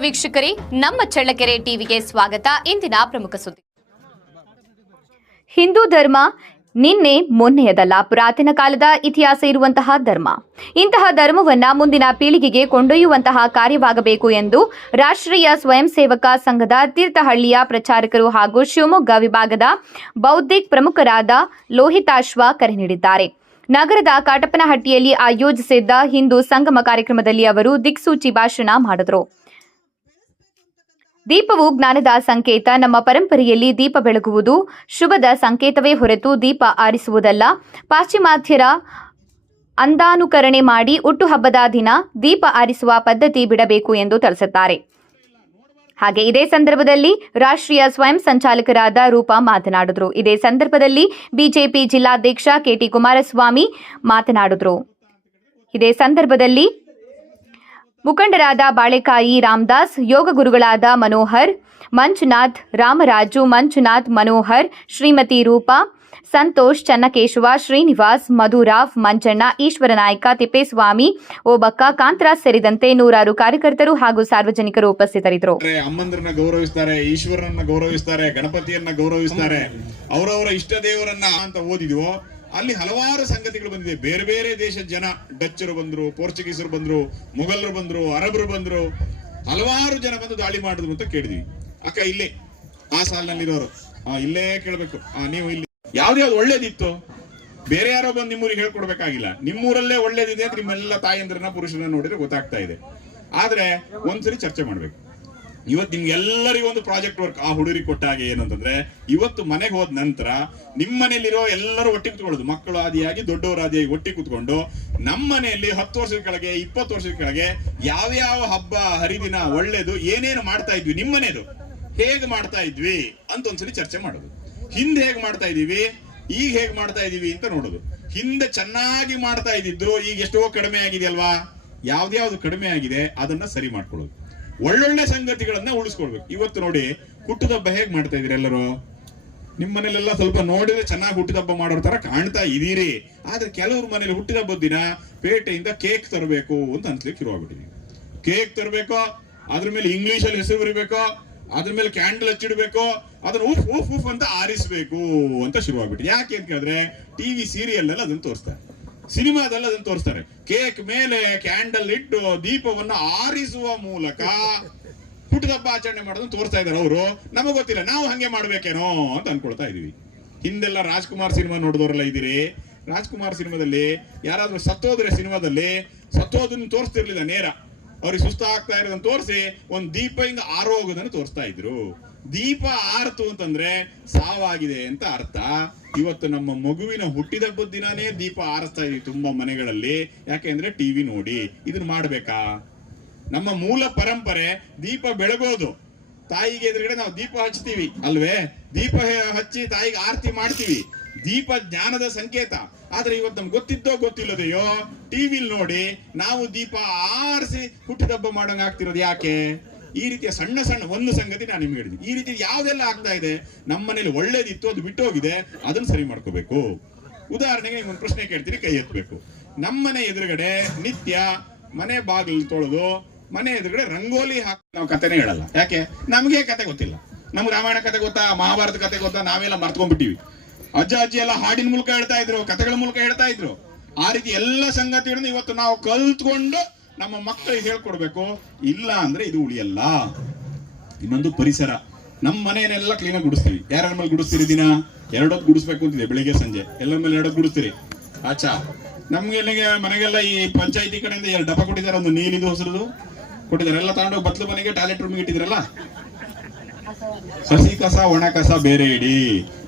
ವೀಕ್ಷಕರೇ, ನಮ್ಮ ಚಳ್ಳಕೆರೆ ಟಿವಿಗೆ ಸ್ವಾಗತ. ಇಂದಿನ ಪ್ರಮುಖ ಸುದ್ದಿ. ಹಿಂದೂ ಧರ್ಮ ನಿನ್ನೆ ಮೊನ್ನೆಯದಲ್ಲ ಪುರಾತನ ಕಾಲದ ಇತಿಹಾಸ ಇರುವಂತಹ ಧರ್ಮ. ಇಂತಹ ಧರ್ಮವನ್ನ ಮುಂದಿನ ಪೀಳಿಗೆಗೆ ಕೊಂಡೊಯ್ಯುವಂತಹ ಕಾರ್ಯವಾಗಬೇಕು ಎಂದು ರಾಷ್ಟ್ರೀಯ ಸ್ವಯಂ ಸೇವಕ ಸಂಘದ ತೀರ್ಥಹಳ್ಳಿಯ ಪ್ರಚಾರಕರು ಹಾಗೂ ಶಿವಮೊಗ್ಗ ವಿಭಾಗದ ಬೌದ್ಧಿಕ್ ಪ್ರಮುಖರಾದ ಲೋಹಿತಾಶ್ವ ಕರೆ ನೀಡಿದ್ದಾರೆ. ನಗರದ ಕಾಟಪ್ಪನಹಟ್ಟಿಯಲ್ಲಿ ಆಯೋಜಿಸಿದ್ದ ಹಿಂದೂ ಸಂಗಮ ಕಾರ್ಯಕ್ರಮದಲ್ಲಿ ಅವರು ದಿಕ್ಸೂಚಿ ಭಾಷಣ ಮಾಡಿದರು. ದೀಪವು ಜ್ಞಾನದ ಸಂಕೇತ. ನಮ್ಮ ಪರಂಪರೆಯಲ್ಲಿ ದೀಪ ಬೆಳಗುವುದು ಶುಭದ ಸಂಕೇತವೇ ಹೊರತು ದೀಪ ಆರಿಸುವುದಲ್ಲ. ಪಾಶ್ಚಿಮಾತ್ಯರ ಅಂದಾನುಕರಣೆ ಮಾಡಿ ಹುಟ್ಟುಹಬ್ಬದ ದಿನ ದೀಪ ಆರಿಸುವ ಪದ್ಧತಿ ಬಿಡಬೇಕು ಎಂದು ತಿಳಿಸುತ್ತಾರೆ ಹಾಗೆ ಇದೇ ಸಂದರ್ಭದಲ್ಲಿ ರಾಷ್ಟ್ರೀಯ ಸ್ವಯಂ ಸಂಚಾಲಕರಾದ ರೂಪಾ ಮಾತನಾಡಿದ್ರು. ಇದೇ ಸಂದರ್ಭದಲ್ಲಿ ಬಿಜೆಪಿ ಜಿಲ್ಲಾಧ್ಯಕ್ಷ ಕೆಟಿ ಕುಮಾರಸ್ವಾಮಿ ಮಾತನಾಡಿದ್ರು. ಇದೇ ಸಂದರ್ಭದಲ್ಲಿ ಮುಖಂಡರಾದ ಬಾಳೆಕಾಯಿ ರಾಮದಾಸ್, ಯೋಗ ಗುರುಗಳಾದ ಮನೋಹರ್, ಮಂಜುನಾಥ್ ರಾಮರಾಜು, ಮಂಜುನಾಥ್ ಮನೋಹರ್, ಶ್ರೀಮತಿ ರೂಪಾ, ಸಂತೋಷ್ ಚನ್ನಕೇಶವ, ಶ್ರೀನಿವಾಸ್, ಮಧುರಾವ್, ಮಂಜಣ್ಣ ಈಶ್ವರನಾಯ್ಕ ತಿಪ್ಪೇಸ್ವಾಮಿ, ಓಬಕ್ಕ, ಕಾಂತರಾಜ್ ಸೇರಿದಂತೆ ನೂರಾರು ಕಾರ್ಯಕರ್ತರು ಹಾಗೂ ಸಾರ್ವಜನಿಕರು ಉಪಸ್ಥಿತರಿದ್ದರು. ಅಮ್ಮಂದ್ರನ್ನ ಗೌರವಿಸ್ತಾರೆ ಈಶ್ವರನ್ನ ಗೌರವಿಸ್ತಾರೆ, ಗಣಪತಿಯನ್ನ ಗೌರವಿಸ್ತಾರೆ, ಅವರವರ ಇಷ್ಟ ದೇವರನ್ನ ಅಂತ ಓದಿದ್ವೋ ಅಲ್ಲಿ ಹಲವಾರು ಸಂಗತಿಗಳು ಬಂದಿದೆ. ಬೇರೆ ಬೇರೆ ದೇಶದ ಜನ, ಡಚ್ಚರು ಬಂದ್ರು, ಪೋರ್ಚುಗೀಸರು ಬಂದ್ರು, ಮೊಘಲರು ಬಂದ್ರು, ಅರಬರು ಬಂದ್ರು, ಹಲವಾರು ಜನ ಬಂದು ದಾಳಿ ಮಾಡಿದ್ರು ಅಂತ ಕೇಳಿದ್ವಿ. ಅಕ್ಕ, ಇಲ್ಲೇ. ಆ ಸಾಲಿನಲ್ಲಿರೋರು. ಆ, ಇಲ್ಲೇ ಕೇಳಬೇಕು. ಆ, ನೀವು ಇಲ್ಲಿ. ಯಾವ್ದ್ಯಾವ್ದು ಒಳ್ಳೇದಿತ್ತು? ಬೇರೆ ಯಾರೋ ಬಂದು ನಿಮ್ಮೂರಿಗೆ ಹೇಳ್ಕೊಡ್ಬೇಕಾಗಿಲ್ಲ. ನಿಮ್ಮೂರಲ್ಲೇ ಒಳ್ಳೇದಿದೆ ನಿಮ್ಮೆಲ್ಲ ತಾಯಂದ್ರನ್ನ, ಪುರುಷರನ್ನ ನೋಡಿದ್ರೆ ಗೊತ್ತಾಗ್ತಾ ಇದೆ. ಆದ್ರೆ ಒಂದ್ಸರಿ ಚರ್ಚೆ ಮಾಡ್ಬೇಕು. ಇವತ್ತು ನಿಮ್ಗೆಲ್ಲರಿಗೂ ಒಂದು ಪ್ರಾಜೆಕ್ಟ್ ವರ್ಕ್ ಆ ಹುಡುಗರಿಗೆ ಕೊಟ್ಟ ಹಾಗೆ ಏನಂತಂದ್ರೆ ಇವತ್ತು ಮನೆಗೆ ಹೋದ ನಂತರ ನಿಮ್ಮ ಮನೆಯಲ್ಲಿರೋ ಎಲ್ಲರೂ ಒಟ್ಟಿಗೆ ಕುತ್ಕೊಳ್ಳೋದು. ಮಕ್ಕಳು ಆದಿಯಾಗಿ ದೊಡ್ಡವರು ಆದಿಯಾಗಿ ಒಟ್ಟಿಗೆ ಕುತ್ಕೊಂಡು ನಮ್ಮ ಮನೆಯಲ್ಲಿ ಹತ್ತು ವರ್ಷದ ಕೆಳಗೆ, ಇಪ್ಪತ್ತು ವರ್ಷದ ಕೆಳಗೆ ಯಾವ್ಯಾವ ಹಬ್ಬ, ಹರಿದಿನ ಒಳ್ಳೇದು ಏನೇನು ಮಾಡ್ತಾ ಇದ್ವಿ ನಿಮ್ಮ ಮನೆಯದು ಹೇಗೆ ಮಾಡ್ತಾ ಇದ್ವಿ ಅಂತ ಒಂದ್ಸರಿ ಚರ್ಚೆ ಮಾಡೋದು. ಹಿಂದೆ ಹೇಗೆ ಮಾಡ್ತಾ ಇದೀವಿ ಈಗ ಹೇಗೆ ಮಾಡ್ತಾ ಇದೀವಿ ಅಂತ ನೋಡೋದು. ಹಿಂದೆ ಚೆನ್ನಾಗಿ ಮಾಡ್ತಾ ಇದ್ದಿದ್ದು ಈಗ ಎಷ್ಟೋ ಕಡಿಮೆ ಆಗಿದೆ ಅಲ್ವಾ ಯಾವ್ದ್ಯಾವ್ದು ಕಡಿಮೆ ಆಗಿದೆ ಅದನ್ನ ಸರಿ ಮಾಡ್ಕೊಳ್ಳೋದು. ಒಳ್ಳೊಳ್ಳೆ ಸಂಗತಿಗಳನ್ನ ಉಳಿಸ್ಕೊಳ್ಬೇಕು. ಇವತ್ತು ನೋಡಿ, ಹುಟ್ಟುದಬ್ಬ ಹೇಗ್ ಮಾಡ್ತಾ ಇದೀರಿ ಎಲ್ಲರೂ? ನಿಮ್ಮ ಮನೇಲೆಲ್ಲ ಸ್ವಲ್ಪ ನೋಡಿದ್ರೆ ಚೆನ್ನಾಗಿ ಹುಟ್ಟಿದಬ್ಬ ಮಾಡೋ ತರ ಕಾಣ್ತಾ ಇದೀರಿ ಆದ್ರೆ ಕೆಲವ್ರ ಮನೇಲಿ ಹುಟ್ಟಿದಬ್ಬದ ದಿನ ಪೇಟೆಯಿಂದ ಕೇಕ್ ತರಬೇಕು ಅಂತ ಅನ್ಸ್ಲಿಕ್ಕೆ ಶುರುವಾಗ್ಬಿಟ್ಟಿದೆ. ಕೇಕ್ ತರಬೇಕು, ಅದ್ರ ಮೇಲೆ ಇಂಗ್ಲಿಷ್ ಅಲ್ಲಿ ಹೆಸರು ಬರಿಬೇಕು, ಅದ್ರ ಮೇಲೆ ಕ್ಯಾಂಡಲ್ ಹಚ್ಚಿಡ್ಬೇಕು, ಅದನ್ನ ಉಫ್ ಉಫ್ ಉಫ್ ಅಂತ ಆರಿಸ್ಬೇಕು ಅಂತ ಶುರುವಾಗ್ಬಿಟ್ಟು ಯಾಕೆ ಅಂತ ಕೇಳಿದ್ರೆ ಟಿವಿ ಸೀರಿಯಲ್ ಅಲ್ಲಿ ಅದನ್ನ ತೋರಿಸ್ತಾರೆ. ಸಿನಿಮಾದಲ್ಲಿ ಅದನ್ನು ತೋರಿಸ್ತಾರೆ. ಕೇಕ್ ಮೇಲೆ ಕ್ಯಾಂಡಲ್ ಇಟ್ಟು ದೀಪವನ್ನು ಆರಿಸುವ ಮೂಲಕ ಹುಟ್ಟದಪ್ಪ ಆಚರಣೆ ಮಾಡೋದನ್ನು ತೋರಿಸ್ತಾ ಇದ್ದಾರೆ ಅವರು. ನಮಗೆ ಗೊತ್ತಿಲ್ಲ, ನಾವು ಹಂಗೆ ಮಾಡ್ಬೇಕೇನೋ ಅಂತ ಅನ್ಕೊಳ್ತಾ ಇದೀವಿ ಹಿಂದೆಲ್ಲ ರಾಜ್ಕುಮಾರ್ ಸಿನಿಮಾ ನೋಡಿದವರೆಲ್ಲ ಇದ್ದೀರಿ. ರಾಜ್ಕುಮಾರ್ ಸಿನಿಮಾದಲ್ಲಿ ಯಾರಾದ್ರೂ ಸತ್ತೋದ್ರೆ ಸಿನಿಮಾದಲ್ಲಿ ಸತ್ತೋದನ್ನು ತೋರಿಸ್ತಿರ್ಲಿಲ್ಲ ನೇರ. ಅವ್ರಿಗೆ ಸುಸ್ತಾಗ್ತಾ ಇರೋದನ್ನ ತೋರಿಸಿ ಒಂದು ದೀಪ ಹಿಂಗ ಆರೋಗ್ಯದನ್ನು ತೋರಿಸ್ತಾ ಇದ್ರು. ದೀಪ ಆರ್ತು ಅಂತಂದ್ರೆ ಸಾವಾಗಿದೆ ಅಂತ ಅರ್ಥ. ಇವತ್ತು ನಮ್ಮ ಮಗುವಿನ ಹುಟ್ಟಿದಬ್ಬದ ದಿನಾನೇ ದೀಪ ಆರಿಸ್ತಾ ಇದೀವಿ ತುಂಬಾ ಮನೆಗಳಲ್ಲಿ. ಯಾಕೆಂದ್ರೆ ಟಿವಿ ನೋಡಿ. ಇದನ್ನ ಮಾಡ್ಬೇಕಾ? ನಮ್ಮ ಮೂಲ ಪರಂಪರೆ ದೀಪ ಬೆಳಗೋದು. ತಾಯಿಗೆ ಎದುರುಗಡೆ ನಾವು ದೀಪ ಹಚ್ತೀವಿ, ಅಲ್ವೇ? ದೀಪ ಹಚ್ಚಿ ತಾಯಿಗೆ ಆರತಿ ಮಾಡ್ತೀವಿ. ದೀಪ ಜ್ಞಾನದ ಸಂಕೇತ. ಆದ್ರೆ ಇವತ್ತು ನಮ್ಗೆ ಗೊತ್ತಿದ್ದೋ ಗೊತ್ತಿಲ್ಲದೆಯೋ ಟಿವಿಲ್ ನೋಡಿ ನಾವು ದೀಪ ಆರಿಸಿ ಹುಟ್ಟಿದಬ್ಬ ಮಾಡಂಗ್ ಆಗ್ತಿರೋದು ಯಾಕೆ? ಈ ರೀತಿಯ ಸಣ್ಣ ಸಣ್ಣ ಒಂದು ಸಂಗತಿ ನಾನು ನಿಮ್ಗೆ ಹೇಳಿದ್ವಿ ಈ ರೀತಿ ಯಾವ್ದೆಲ್ಲ ಆಗ್ತಾ ಇದೆ, ನಮ್ಮ ಮನೇಲಿ ಒಳ್ಳೇದಿತ್ತು ಅದು ಬಿಟ್ಟೋಗಿದೆ, ಅದನ್ನ ಸರಿ ಮಾಡ್ಕೋಬೇಕು. ಉದಾಹರಣೆಗೆ ನಿಮ್ಗೆ ಒಂದು ಪ್ರಶ್ನೆ ಕೇಳ್ತೀನಿ, ಕೈ ಎತ್ತಬೇಕು ನಮ್ಮನೆ ಎದುರುಗಡೆ ನಿತ್ಯ ಮನೆ ಬಾಗಿಲು ತೊಳೆದು ಮನೆ ಎದುರುಗಡೆ ರಂಗೋಲಿ ಹಾಕಿ ನಾವು ಕಥೆನೇ ಹೇಳಲ್ಲ. ಯಾಕೆ? ನಮಗೆ ಕತೆ ಗೊತ್ತಿಲ್ಲ. ನಮ್ಗೆ ರಾಮಾಯಣ ಕತೆ ಗೊತ್ತಾ, ಮಹಾಭಾರತ ಕತೆ ಗೊತ್ತಾ, ನಾವೆಲ್ಲ ಮರ್ತ್ಕೊಂಡ್ಬಿಟ್ಟಿವಿ. ಅಜ್ಜ, ಅಜ್ಜಿ ಎಲ್ಲ ಹಾಡಿನ ಮೂಲಕ ಹೇಳ್ತಾ ಇದ್ರು, ಕತೆಗಳ ಮೂಲಕ ಹೇಳ್ತಾ ಇದ್ರು. ಆ ರೀತಿ ಎಲ್ಲ ಸಂಗತಿಗಳನ್ನು ಇವತ್ತು ನಾವು ಕಲ್ತ್ಕೊಂಡು ನಮ್ಮ ಮಕ್ಕಳಿಗೆ ಹೇಳ್ಕೊಡ್ಬೇಕು, ಇಲ್ಲ ಅಂದ್ರೆ ಇದು ಉಳಿಯಲ್ಲ. ಇನ್ನೊಂದು ಪರಿಸರ. ನಮ್ಮ ಮನೆಯನ್ನೆಲ್ಲ ಕ್ಲೀನಾಗಿ ಗುಡಿಸ್ತೀವಿ. ಯಾರ್ಯಾರ ಮೇಲೆ ಗುಡಿಸ್ತೀರಿ ದಿನ? ಎರಡೊತ್ತು ಗುಡಿಸ್ಬೇಕು ಅಂತಿದೆ ಬೆಳಿಗ್ಗೆ, ಸಂಜೆ. ಎಲ್ಲರ ಮೇಲೆ ಎರಡೊತ್ತು ಗುಡಿಸ್ತೀರಿ. ಆಚಾ. ನಮ್ಗೆ ಇಲ್ಲಿಗೆ ಮನೆಗೆಲ್ಲ ಈ ಪಂಚಾಯತಿ ಕಡೆಯಿಂದ ಎರಡು ಡಬ್ಬ ಕೊಟ್ಟಿದ್ದಾರೆ? ಒಂದು ನೀಲಿದು ಹೊಸರದು ಕೊಟ್ಟಿದ್ದಾರೆ. ಎಲ್ಲ ತಗೊಂಡೋಗಿ ಬತ್ಲು ಮನೆಗೆ ಟಾಯ್ಲೆಟ್ ರೂಮ್ಗೆ ಇಟ್ಟಿದ್ರಲ್ಲ ಹಸಿ ಕಸ, ಒಣ ಕಸ ಬೇರೆ ಇಡಿ.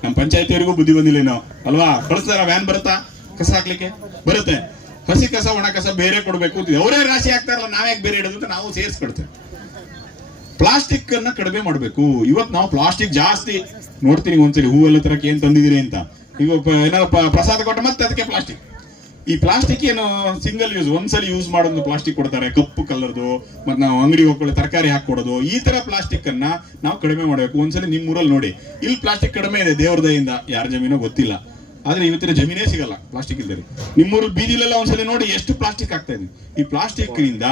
ನಮ್ಮ ಪಂಚಾಯತಿಯವರಿಗೂ ಬುದ್ಧಿ ಬಂದಿಲ್ಲೇನೋ ಅಲ್ವಾ? ಕಳಿಸ್ತಾರ? ವ್ಯಾನ್ ಬರುತ್ತಾ? ಕಸ ಹಾಕ್ಲಿಕ್ಕೆ? ಬರುತ್ತೆ. ಹಸಿ ಕಸ, ಒಣ ಕಸ ಬೇರೆ ಕೊಡಬೇಕು ಅಂತಿದೆ ಅವರೇ ರಾಶಿ ಹಾಕ್ತಾರಲ್ಲ ನಾವ್ಯಾಕೆ ಬೇರೆ ಇಡೋದು ಅಂತ ನಾವು ಸೇರಿಸ್ಕೊಡ್ತೇವೆ ಪ್ಲಾಸ್ಟಿಕ್ ಅನ್ನ ಕಡಿಮೆ ಮಾಡಬೇಕು. ಇವತ್ತು ನಾವು ಪ್ಲಾಸ್ಟಿಕ್ ಜಾಸ್ತಿ ನೋಡ್ತೀನಿ ಒಂದ್ಸರಿ ಹೂವೆಲ್ಲ ತರಕ್ಕೆ ಏನ್ ತಂದಿದ್ದೀರಿ ಅಂತ. ಈಗ ಏನಾರ ಪ್ರಸಾದ ಕೊಟ್ಟ ಮತ್ತೆ ಅದಕ್ಕೆ ಪ್ಲಾಸ್ಟಿಕ್ ಈ ಪ್ಲಾಸ್ಟಿಕ್ ಏನು ಸಿಂಗಲ್ ಯೂಸ್ ಒಂದ್ಸಲಿ ಯೂಸ್ ಮಾಡೋದು ಪ್ಲಾಸ್ಟಿಕ್ ಕೊಡ್ತಾರೆ. ಕಪ್ಪು ಕಲರ್ದು ಮತ್ತೆ ನಾವು ಅಂಗಡಿ ಹೋಗ್ಕೊಳ್ಳಿ ತರಕಾರಿ ಹಾಕೊಡೋದು ಈ ತರ ಪ್ಲಾಸ್ಟಿಕ್ ಅನ್ನ ನಾವು ಕಡಿಮೆ ಮಾಡಬೇಕು. ಒಂದ್ಸಲಿ ನಿಮ್ಮೂರಲ್ಲಿ ನೋಡಿ. ಇಲ್ಲಿ ಪ್ಲಾಸ್ಟಿಕ್ ಕಡಿಮೆ ಇದೆ ದೇವ್ರದಯಿಂದ ಯಾರ ಜಮೀನೋ ಗೊತ್ತಿಲ್ಲ. ಆದ್ರೆ ಇವತ್ತಿನ ಜಮೀನೇ ಸಿಗಲ್ಲ ಪ್ಲಾಸ್ಟಿಕ್ ಇಲ್ದರೆ ನಿಮ್ಮೂರು ಬೀದಿಲೆಲ್ಲ ಒಂದ್ಸಲ ನೋಡಿ ಎಷ್ಟು ಪ್ಲಾಸ್ಟಿಕ್ ಆಗ್ತಾ ಇದೆ ಈ ಪ್ಲಾಸ್ಟಿಕ್ನಿಂದ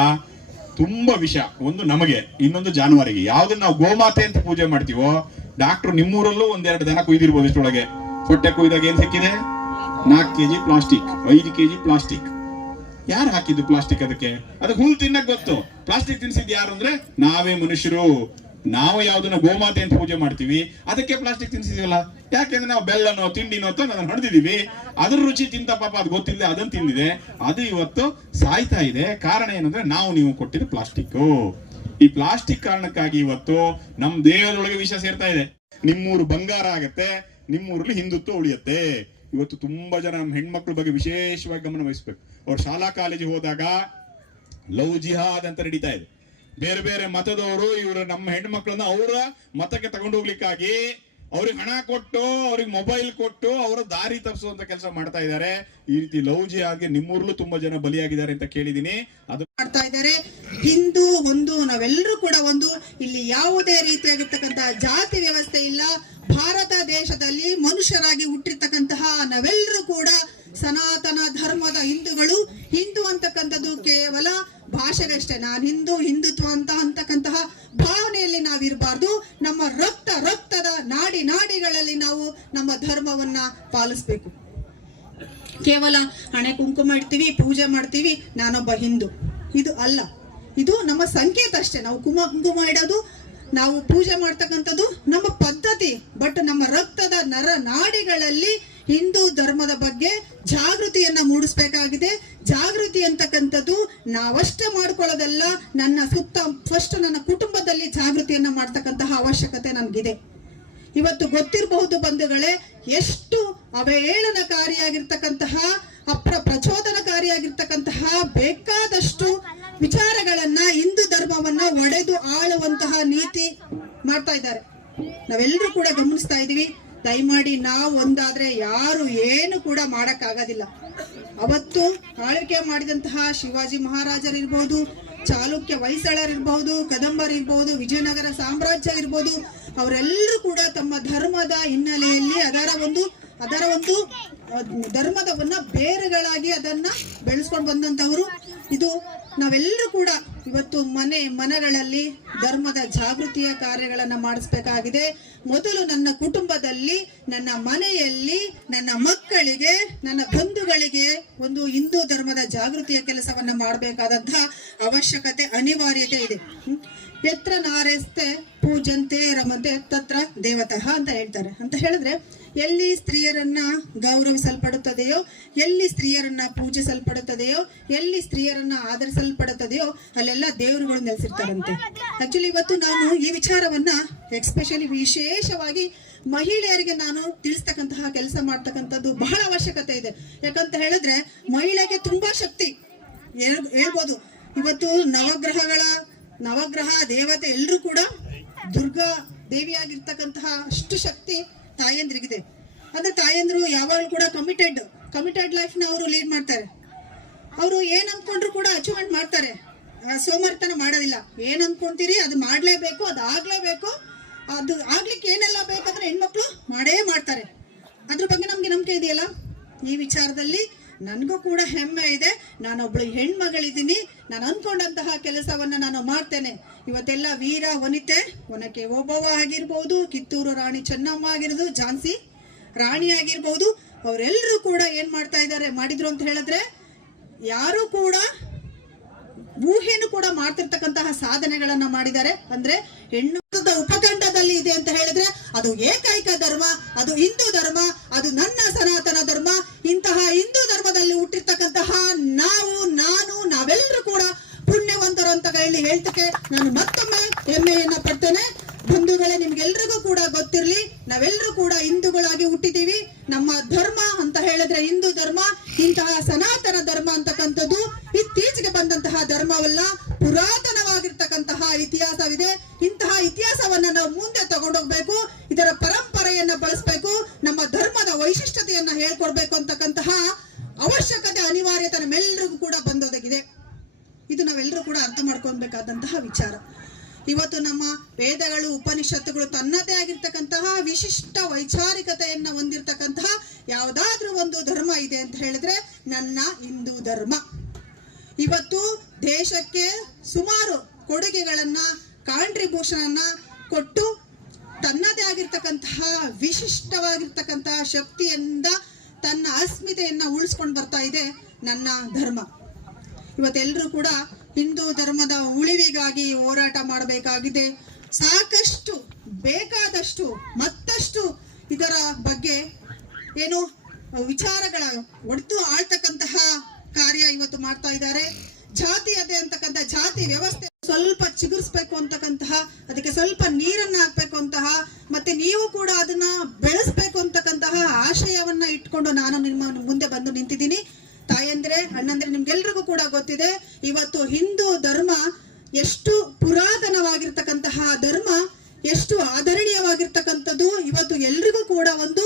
ತುಂಬಾ ವಿಷ, ಒಂದು ನಮಗೆ, ಇನ್ನೊಂದು ಜಾನುವಾರಿಗೆ. ಯಾವ್ದನ್ನ ನಾವು ಗೋಮಾತೆ ಅಂತ ಪೂಜೆ ಮಾಡ್ತೀವೋ ಡಾಕ್ಟರ್ ನಿಮ್ಮೂರಲ್ಲೂ ಒಂದೆರಡು ದನ ಕುಯ್ದಿರ್ಬೋದು ಇಷ್ಟೊಳಗೆ ಹೊಟ್ಟೆ ಕುಯ್ದಾಗ ಏನ್ ಸಿಕ್ಕಿದೆ? ನಾಲ್ಕು ಕೆಜಿ ಪ್ಲಾಸ್ಟಿಕ್ ಐದು ಕೆಜಿ ಪ್ಲಾಸ್ಟಿಕ್ ಯಾರು ಹಾಕಿದ್ದು ಪ್ಲಾಸ್ಟಿಕ್ ಅದಕ್ಕೆ? ಅದಕ್ಕೆ ಹುಲ್ ತಿನ್ನಕ್ ಗೊತ್ತು. ಪ್ಲಾಸ್ಟಿಕ್ ತಿನ್ಸಿದ್ ಯಾರು ಅಂದ್ರೆ ನಾವೇ ಮನುಷ್ಯರು. ನಾವು ಯಾವ್ದನ್ನ ಗೋಮಾತೆ ಅಂತ ಪೂಜೆ ಮಾಡ್ತೀವಿ, ಅದಕ್ಕೆ ಪ್ಲಾಸ್ಟಿಕ್ ತಿನ್ಸಿದೀವಲ್ಲ? ಯಾಕೆಂದ್ರೆ ನಾವು ಬೆಲ್ಲನೋ, ತಿಂಡಿನೋ ತಂದು ಅದನ್ನ ಹೊಡೆದಿದೀವಿ ಅದ್ರ ರುಚಿ ತಿಂತ ಪಾಪ ಅದು ಗೊತ್ತಿಲ್ಲ ಅದನ್ನ ತಿಂದಿದೆ. ಅದು ಇವತ್ತು ಸಾಯ್ತಾ ಇದೆ. ಕಾರಣ ಏನಂದ್ರೆ ನಾವು ನೀವು ಕೊಟ್ಟಿದ್ದು ಪ್ಲಾಸ್ಟಿಕ್ ಈ ಪ್ಲಾಸ್ಟಿಕ್ ಕಾರಣಕ್ಕಾಗಿ ಇವತ್ತು ನಮ್ ದೇಹದೊಳಗೆ ವಿಷ ಸೇರ್ತಾ ಇದೆ. ನಿಮ್ಮೂರು ಬಂಗಾರ ಆಗತ್ತೆ, ನಿಮ್ಮೂರಲ್ಲಿ ಹಿಂದುತ್ವ ಉಳಿಯತ್ತೆ. ಇವತ್ತು ತುಂಬಾ ಜನ ನಮ್ಮ ಹೆಣ್ಮಕ್ಳ ಬಗ್ಗೆ ವಿಶೇಷವಾಗಿ ಗಮನ ವಹಿಸ್ಬೇಕು. ಅವ್ರು ಶಾಲಾ ಕಾಲೇಜಿಗೆ ಹೋದಾಗ ಲವ್ ಜಿಹಾದ್ ಅಂತ ನಡೀತಾ ಇದೆ. ಬೇರೆ ಬೇರೆ ಮತದವರು ಇವರು ನಮ್ಮ ಹೆಣ್ಮಕ್ಳನ್ನ ಅವರ ಮತಕ್ಕೆ ತಗೊಂಡು ಹೋಗ್ಲಿಕ್ಕಾಗಿ ಅವ್ರಿಗೆ ಹಣ ಕೊಟ್ಟು, ಅವ್ರಿಗೆ ಮೊಬೈಲ್ ಕೊಟ್ಟು ಅವರ ದಾರಿ ತಪ್ಪಿಸುವಂತ ಕೆಲಸ ಮಾಡ್ತಾ ಇದ್ದಾರೆ. ಈ ರೀತಿ ಲೌಜಿ ಆಗಿ ನಿಮ್ಮೂರ್ಲೂ ತುಂಬಾ ಜನ ಬಲಿಯಾಗಿದ್ದಾರೆ ಅಂತ ಕೇಳಿದೀನಿ ಅದು ಮಾಡ್ತಾ ಇದ್ದಾರೆ. ಹಿಂದೂ, ಒಂದು, ನಾವೆಲ್ಲರೂ ಕೂಡ ಒಂದು. ಇಲ್ಲಿ ಯಾವುದೇ ರೀತಿಯಾಗಿರ್ತಕ್ಕಂತಹ ಜಾತಿ ವ್ಯವಸ್ಥೆ ಇಲ್ಲ. ಭಾರತ ದೇಶದಲ್ಲಿ ಮನುಷ್ಯರಾಗಿ ಹುಟ್ಟಿರ್ತಕ್ಕಂತಹ ನಾವೆಲ್ಲರೂ ಕೂಡ ಸನಾತನ ಧರ್ಮದ ಹಿಂದೂಗಳು. ಹಿಂದೂ ಅಂತಕ್ಕಂಥದ್ದು ಕೇವಲ ಭಾಷೆಗಷ್ಟೇ ನಾನು ಹಿಂದೂ, ಹಿಂದುತ್ವ ಅಂತ ಅಂತಕ್ಕಂತಹ ಭಾವನೆಯಲ್ಲಿ ನಾವಿರಬಾರ್ದು. ನಮ್ಮ ರಕ್ತ, ರಕ್ತದ ನಾಡಿ ನಾಡಿಗಳಲ್ಲಿ ನಾವು ನಮ್ಮ ಧರ್ಮವನ್ನ ಪಾಲಿಸ್ಬೇಕು. ಕೇವಲ ಹಣೆ ಕುಂಕುಮ ಇಡ್ತೀವಿ, ಪೂಜೆ ಮಾಡ್ತೀವಿ, ನಾನೊಬ್ಬ ಹಿಂದೂ. ಇದು ಅಲ್ಲ. ಇದು ನಮ್ಮ ಸಂಕೇತ ಅಷ್ಟೇ. ನಾವು ಕುಮ, ಕುಂಕುಮ ಇಡೋದು, ನಾವು ಪೂಜೆ ಮಾಡ್ತಕ್ಕಂಥದ್ದು ನಮ್ಮ ಪದ್ಧತಿ. ಬಟ್ ನಮ್ಮ ರಕ್ತದ ನರ ನಾಡಿಗಳಲ್ಲಿ ಹಿಂದೂ ಧರ್ಮದ ಬಗ್ಗೆ ಜಾಗೃತಿಯನ್ನ ಮೂಡಿಸ್ಬೇಕಾಗಿದೆ. ಜಾಗೃತಿ ಅಂತಕ್ಕಂಥದ್ದು ನಾವಷ್ಟೇ ಮಾಡ್ಕೊಳ್ಳೋದಲ್ಲ, ನನ್ನ ಸುತ್ತ ಫಸ್ಟ್ ನನ್ನ ಕುಟುಂಬದಲ್ಲಿ ಜಾಗೃತಿಯನ್ನ ಮಾಡ್ತಕ್ಕಂತಹ ಅವಶ್ಯಕತೆ ನನಗಿದೆ ಇವತ್ತು ಗೊತ್ತಿರಬಹುದು ಬಂಧುಗಳೇ, ಎಷ್ಟು ಅವೇಳನಕಾರಿಯಾಗಿರ್ತಕ್ಕಂತಹ ಅಪ್ರ ಪ್ರಚೋದನಕಾರಿಯಾಗಿರ್ತಕ್ಕಂತಹ ಬೇಕಾದಷ್ಟು ವಿಚಾರಗಳನ್ನ ಹಿಂದೂ ಧರ್ಮವನ್ನ ಒಡೆದು ಆಳುವಂತಹ ನೀತಿ ಮಾಡ್ತಾ ಇದ್ದಾರೆ. ನಾವೆಲ್ಲರೂ ಕೂಡ ಗಮನಿಸ್ತಾ ಇದೀವಿ ದಯಮಾಡಿ ನಾವು ಒಂದಾದ್ರೆ ಯಾರು ಏನು ಕೂಡ ಮಾಡಕ್ಕಾಗೋದಿಲ್ಲ. ಅವತ್ತು ಆಳ್ವಿಕೆ ಮಾಡಿದಂತಹ ಶಿವಾಜಿ ಮಹಾರಾಜರಿರ್ಬೋದು, ಚಾಲುಕ್ಯ ಹೊಯ್ಸಳರಿರ್ಬಹುದು ಕದಂಬರಿರ್ಬಹುದು ವಿಜಯನಗರ ಸಾಮ್ರಾಜ್ಯ ಇರ್ಬೋದು ಅವರೆಲ್ಲರೂ ಕೂಡ ತಮ್ಮ ಧರ್ಮದ ಹಿನ್ನೆಲೆಯಲ್ಲಿ ಅದರ ಒಂದು ಅದರ ಒಂದು ಧರ್ಮದವನ್ನ ಬೇರುಗಳಾಗಿ ಅದನ್ನ ಬೆಳೆಸ್ಕೊಂಡು ಬಂದಂತವರು. ಇದು ನಾವೆಲ್ಲರೂ ಕೂಡ ಇವತ್ತು ಮನೆ, ಮನಗಳಲ್ಲಿ ಧರ್ಮದ ಜಾಗೃತಿಯ ಕಾರ್ಯಗಳನ್ನು ಮಾಡಿಸ್ಬೇಕಾಗಿದೆ. ಮೊದಲು ನನ್ನ ಕುಟುಂಬದಲ್ಲಿ, ನನ್ನ ಮನೆಯಲ್ಲಿ, ನನ್ನ ಮಕ್ಕಳಿಗೆ, ನನ್ನ ಬಂಧುಗಳಿಗೆ ಒಂದು ಹಿಂದೂ ಧರ್ಮದ ಜಾಗೃತಿಯ ಕೆಲಸವನ್ನು ಮಾಡಬೇಕಾದಂತಹ ಅವಶ್ಯಕತೆ, ಅನಿವಾರ್ಯತೆ ಇದೆ. ಎತ್ರ ನಾರೆಸ್ತೆ ಪೂಜಂತೆ ರಮತೆ ತತ್ರ ದೇವತಃ ಅಂತ ಹೇಳ್ತಾರೆ. ಅಂತ ಹೇಳಿದ್ರೆ ಎಲ್ಲಿ ಸ್ತ್ರೀಯರನ್ನ ಗೌರವಿಸಲ್ಪಡುತ್ತದೆಯೋ, ಎಲ್ಲಿ ಸ್ತ್ರೀಯರನ್ನ ಪೂಜಿಸಲ್ಪಡುತ್ತದೆಯೋ, ಎಲ್ಲಿ ಸ್ತ್ರೀಯರನ್ನ ಆಧರಿಸಲ್ಪಡುತ್ತದೆಯೋ, ಅಲ್ಲೆಲ್ಲ ದೇವರುಗಳು ನೆಲೆಸಿರ್ತಾರಂತೆ. ಆಕ್ಚುಲಿ ಇವತ್ತು ನಾನು ಈ ವಿಚಾರವನ್ನ ಎಕ್ಸ್ಪೆಷಲಿ ವಿಶೇಷವಾಗಿ ಮಹಿಳೆಯರಿಗೆ ನಾನು ತಿಳಿಸ್ತಕ್ಕಂತಹ ಕೆಲಸ ಮಾಡ್ತಕ್ಕಂಥದ್ದು ಬಹಳ ಅವಶ್ಯಕತೆ ಇದೆ. ಯಾಕಂತ ಹೇಳಿದ್ರೆ ಮಹಿಳೆಗೆ ತುಂಬಾ ಶಕ್ತಿ. ಹೇಳ್- ಹೇಳ್ಬೋದು. ಇವತ್ತು ನವಗ್ರಹಗಳ, ನವಗ್ರಹ ದೇವತೆ ಎಲ್ಲರೂ ಕೂಡ ದುರ್ಗಾ ದೇವಿಯಾಗಿರ್ತಕ್ಕಂತಹ ಅಷ್ಟು ಶಕ್ತಿ ತಾಯಂದ್ರಿಗಿದೆ. ಅಂದ್ರೆ ತಾಯಂದ್ರು ಯಾವಾಗಲೂ ಕೂಡ ಕಮಿಟೆಡ್ ಕಮಿಟೆಡ್ ಲೈಫ್ನ ಅವರು ಲೀಡ್ ಮಾಡ್ತಾರೆ. ಅವರು ಏನ್ ಅನ್ಕೊಂಡ್ರು ಕೂಡ ಅಚೀವ್ಮೆಂಟ್ ಮಾಡ್ತಾರೆ. ಸೋಮಾರಿತನ ಮಾಡೋದಿಲ್ಲ. ಏನ್ ಅನ್ಕೊಂತೀರಿ ಅದು ಮಾಡ್ಲೇಬೇಕು, ಅದು ಆಗ್ಲೇಬೇಕು. ಅದು ಆಗ್ಲಿಕ್ಕೆ ಏನೆಲ್ಲ ಬೇಕಂದ್ರೆ ಹೆಣ್ಮಕ್ಳು ಮಾಡೇ ಮಾಡ್ತಾರೆ. ಅದ್ರ ಬಗ್ಗೆ ನಮ್ಗೆ ನಂಬಿಕೆ ಇದೆಯಲ್ಲ? ಈ ವಿಚಾರದಲ್ಲಿ ನನಗೂ ಕೂಡ ಹೆಮ್ಮೆ ಇದೆ. ನಾನೊಬ್ಳು ಹೆಣ್ಮಗಳಿದ್ದೀನಿ. ನಾನು ಅಂದ್ಕೊಂಡಂತಹ ಕೆಲಸವನ್ನು ನಾನು ಮಾಡ್ತೇನೆ. ಇವತ್ತೆಲ್ಲ ವೀರ, ವನಿತೆ ಒನಕೆ ಓಬವ್ವ ಆಗಿರ್ಬೋದು, ಕಿತ್ತೂರು ರಾಣಿ ಚೆನ್ನಮ್ಮ ಆಗಿರೋದು, ಝಾನ್ಸಿ ರಾಣಿ ಆಗಿರ್ಬೋದು ಅವರೆಲ್ಲರೂ ಕೂಡ ಏನು ಮಾಡ್ತಾ ಇದ್ದಾರೆ ಮಾಡಿದ್ರು ಅಂತ ಹೇಳಿದ್ರೆ, ಯಾರು ಕೂಡ ಊಹೆಯನ್ನು ಕೂಡ ಮಾಡ್ತಿರ್ತಕ್ಕಂತಹ ಸಾಧನೆಗಳನ್ನು ಮಾಡಿದ್ದಾರೆ. ಅಂದರೆ ಹೆಣ್ಣು ಉಪಖಂಡದಲ್ಲಿ ಇದೆ ಅಂತ ಹೇಳಿದ್ರೆ ಅದು ಏಕೈಕ ಧರ್ಮ, ಅದು ಹಿಂದೂ ಧರ್ಮ, ಅದು ನನ್ನ ಸನಾತನ ಧರ್ಮ. ಇಂತಹ ಹಿಂದೂ ಧರ್ಮದಲ್ಲಿ ಹುಟ್ಟಿರ್ತಕ್ಕಂತಹ ನಾವು, ನಾನು, ನಾವೆಲ್ಲರೂ ಕೂಡ ಪುಣ್ಯವಂತರು ಅಂತ ಹೇಳಿ ಹೇಳ್ತಕ್ಕೆ ನಾನು ಮತ್ತೊಮ್ಮೆ ಹೆಮ್ಮೆಯನ್ನ ಪಡ್ತೇನೆ. ಬಂಧುಗಳೇ, ನಿಮ್ಗೆಲ್ರಿಗೂ ಕೂಡ ಗೊತ್ತಿರ್ಲಿ, ನಾವೆಲ್ಲರೂ ಕೂಡ ಹಿಂದೂಗಳಾಗಿ ಹುಟ್ಟಿದೀವಿ ನಮ್ಮ ಧರ್ಮ ಅಂತ ಹೇಳಿದ್ರೆ ಹಿಂದೂ ಧರ್ಮ, ಇಂತಹ ಸನಾತನ ಧರ್ಮ ಅಂತಕ್ಕಂಥದ್ದು ಇತ್ತೀಚೆಗೆ ಬಂದಂತಹ ಧರ್ಮವಲ್ಲ ಪುರಾತನವಾಗಿರ್ತಕ್ಕಂತಹ ಇತಿಹಾಸವಿದೆ. ಇಂತಹ ಇತಿಹಾಸವನ್ನ ನಾವು ಮುಂದೆ ತಗೊಂಡೋಗ್ಬೇಕು. ಇದರ ಪರಂಪರೆಯನ್ನ ಬಳಸಬೇಕು. ನಮ್ಮ ಧರ್ಮದ ವೈಶಿಷ್ಟ್ಯತೆಯನ್ನ ಹೇಳ್ಕೊಡ್ಬೇಕು ಅಂತಕ್ಕಂತಹ ಅವಶ್ಯಕತೆ, ಅನಿವಾರ್ಯತೆ ನಮ್ಮೆಲ್ಲರಿಗೂ ಕೂಡ ಬಂದೊದಗಿದೆ. ಇದು ನಾವೆಲ್ಲರೂ ಕೂಡ ಅರ್ಥ ಮಾಡ್ಕೊಳ್ಬೇಕಾದಂತಹ ವಿಚಾರ. ಇವತ್ತು ನಮ್ಮ ವೇದಗಳು, ಉಪನಿಷತ್ತುಗಳು ತನ್ನದೇ ಆಗಿರ್ತಕ್ಕಂತಹ ವಿಶಿಷ್ಟ ವೈಚಾರಿಕತೆಯನ್ನ ಹೊಂದಿರತಕ್ಕಂತಹ ಯಾವುದಾದ್ರೂ ಒಂದು ಧರ್ಮ ಇದೆ ಅಂತ ಹೇಳಿದ್ರೆ ನನ್ನ ಹಿಂದೂ ಧರ್ಮ. ಇವತ್ತು ದೇಶಕ್ಕೆ ಸುಮಾರು ಕೊಡುಗೆಗಳನ್ನ ಅನ್ನ ಕೊಟ್ಟು ತನ್ನದೇ ಆಗಿರ್ತಕ್ಕಂತಹ ವಿಶಿಷ್ಟವಾಗಿರ್ತಕ್ಕಂತಹ ಶಕ್ತಿಯಿಂದ ತನ್ನ ಅಸ್ಮಿತೆಯನ್ನ ಉಳಿಸ್ಕೊಂಡು ಬರ್ತಾ ಇದೆ ನನ್ನ ಧರ್ಮ. ಇವತ್ತೆಲ್ಲರೂ ಕೂಡ ಹಿಂದೂ ಧರ್ಮದ ಉಳಿವಿಗಾಗಿ ಹೋರಾಟ ಮಾಡಬೇಕಾಗಿದೆ. ಸಾಕಷ್ಟು, ಬೇಕಾದಷ್ಟು, ಮತ್ತಷ್ಟು ಇದರ ಬಗ್ಗೆ ಏನು ವಿಚಾರಗಳ ಒಡೆದು ಆಳ್ತಕ್ಕಂತಹ ಕಾರ್ಯ ಇವತ್ತು ಮಾಡ್ತಾ ಇದ್ದಾರೆ. ಜಾತಿಯತೆ ಅಂತಕ್ಕಂಥ ಜಾತಿ ವ್ಯವಸ್ಥೆ ಸ್ವಲ್ಪ ಚಿಗುರಿಸ್ಬೇಕು ಅಂತಕ್ಕಂತಹ, ಅದಕ್ಕೆ ಸ್ವಲ್ಪ ನೀರನ್ನ ಹಾಕ್ಬೇಕು ಅಂತಹ ಮತ್ತೆ ನೀವು ಕೂಡ ಅದನ್ನ ಬೆಳೆಸ್ಬೇಕು ಅಂತಕ್ಕಂತಹ ಆಶಯವನ್ನ ಇಟ್ಕೊಂಡು ನಾನು ನಿಮ್ಮ ಮುಂದೆ ಬಂದು ನಿಂತಿದ್ದೀನಿ. ತಾಯಂದ್ರೆ, ಅಣ್ಣಂದ್ರೆ, ನಿಮ್ಗೆಲ್ರಿಗೂ ಕೂಡ ಗೊತ್ತಿದೆ, ಇವತ್ತು ಹಿಂದೂ ಧರ್ಮ ಎಷ್ಟು ಪುರಾತನವಾಗಿರ್ತಕ್ಕಂತಹ ಧರ್ಮ, ಎಷ್ಟು ಆಧರಣೀಯವಾಗಿರ್ತಕ್ಕಂಥದ್ದು ಇವತ್ತು ಎಲ್ರಿಗೂ ಕೂಡ ಒಂದು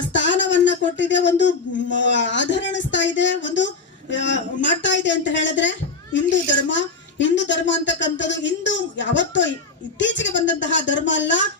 ಸ್ಥಾನವನ್ನ ಕೊಟ್ಟಿದೆ, ಒಂದು ಆಧರಣಿಸ್ತಾ ಇದೆ, ಒಂದು ಮಾಡ್ತಾ ಇದೆ ಅಂತ ಹೇಳಿದ್ರೆ ಹಿಂದೂ ಧರ್ಮ ಹಿಂದೂ ಧರ್ಮ ಅಂತಕ್ಕಂಥದ್ದು ಹಿಂದೂ ಯಾವತ್ತೋ ಇತ್ತೀಚೆಗೆ ಬಂದಂತಹ ಧರ್ಮ ಅಲ್ಲ.